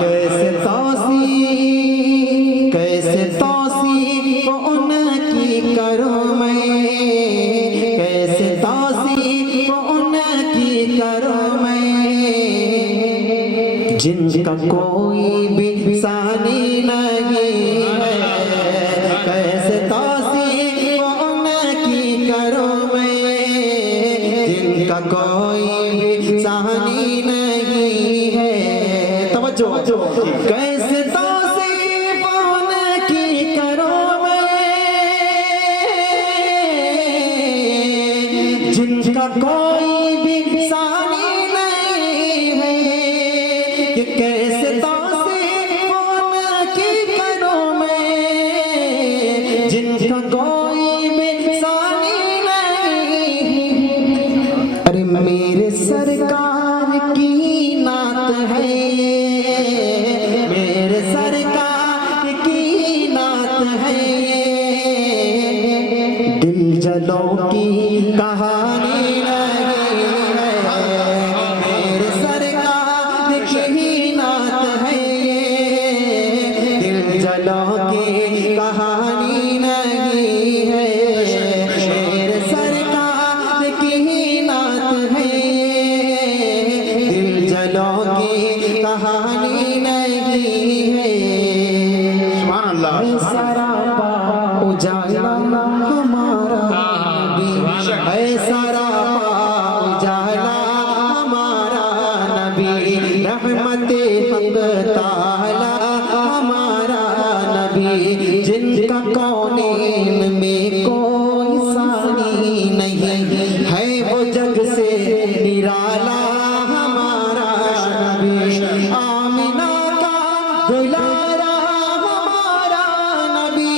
کیسے توصیف ان کی کروں میں، کیسے توصیف ان کی کروں میں، جن کا کوئی بھی ثانی نہیں ہے، کیسے توصیف ان کی کروں میں، جن کا کوئی بھی ثانی نہیں ہے۔ توجہ، کیسے توصیف ان کی کروں میں، جن کا کوئی بھی ثانی نہیں ہے، کہ کیسے توصیف ان کی کروں میں، جن کا کوئی بھی ثانی نہیں ہے۔ ارے میرے سرکار کی نعت ہے، میرے سرکار کی نعت ہے، دل جلوں کی کہانی نہیں ہے، میرے سرکار کی نعت ہے، دل جلوں کی کہانی نہیں ہے، میرے سرکار کی نعت ہے، دل جلوں کی کہانی نہیں ہے۔ سبحان اللہ۔ سراپا اجالا ہمارا نبی، اے سراپا اجالا ہمارا نبی، رحمت حق تعالی ہمارا نبی، جن کا کونین میں کوئی ثانی نہیں ہے، وہ جگ سے نرالا ہمارا نبی، آمنہ کا دلارا ہمارا نبی،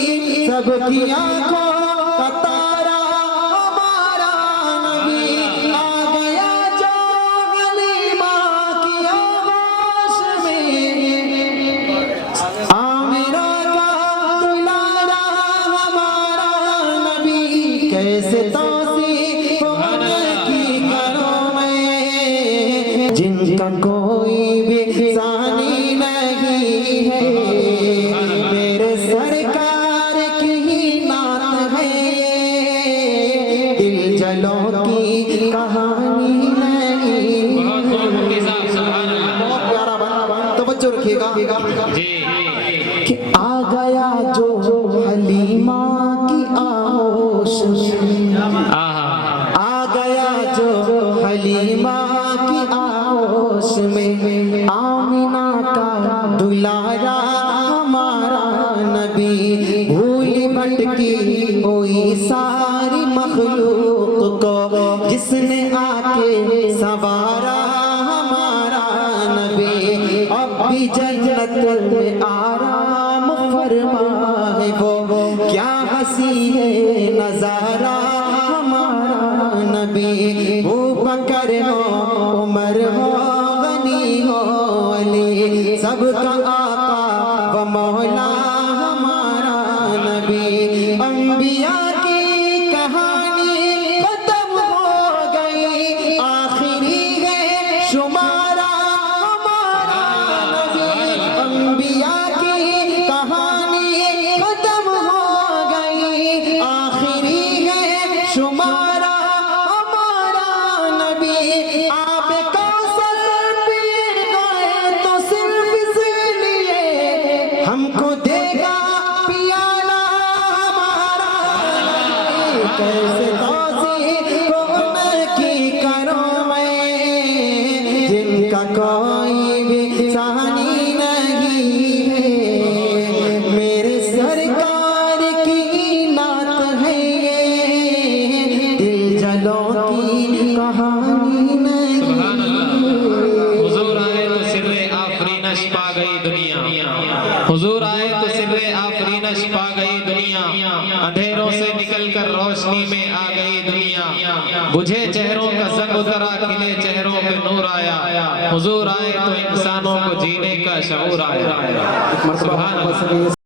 سب کی آنکھوں کا تارا ہمارا نبی، آ گیا جو حلیمہ کی آغوش میں، آمنہ کا دلارا ہمارا نبی، کیسے توصیف ان کی کروں میں، جن کا کوئی بھی ثانی نہیں ہے، میرے سرکار کی نعت ہے، دل جلوں کی کہانی نہیں ہے۔ بہت پیارا بنا، توجہ رکھیے گا کہ آ گیا جو حلیمہ کی آغوش میں، آ گیا جو حلیمہ کی آغوش میں، آمنہ کا دلارا ہمارا نبی، بھولی بھٹکی ہوئی ساری مخلوق کو جس نے آ کے سنوارا ہمارا نبی، اب بھی جنت میں آرام فرمائے وہ، کیا ہنسی ہے نظارہ ہمارا نبی، ابوبکر ہو عمر ہو غنی ہو علی، سب کا آقا و مولا ہمارا نبی، انبیاء کی کہانی ختم ہو گئی، آخری ہے شمارا ہمارا نبی، انبیاء کی کہانی ختم ہو گئی، آخری ہے شمارا ہمارا نبی، آب کوثر پی گئے تو صرف اس لیے ہم کو دے گا پیالہ ہمارا نبی، کیسے توصیف ان کی کروں میں، جن کا کوئی بھی ثانی نہیں ہے، میرے سرکار کی نعت ہے، دل جلوں کی کہانی نہیں ہے۔ حضور آئے تو سر آفرینش پا گئی دنیا، حضور آئے تو سر آفرینش پا گئی دنیا، اندھیروں سے نکل کر روشنی میں آ گئی دنیا، بجھے چہروں کا زنگ اترا، کھلے چہروں پہ نور آیا، حضور آئے تو انسانوں کو جینے کا شعور آیا۔ سبحان اللہ۔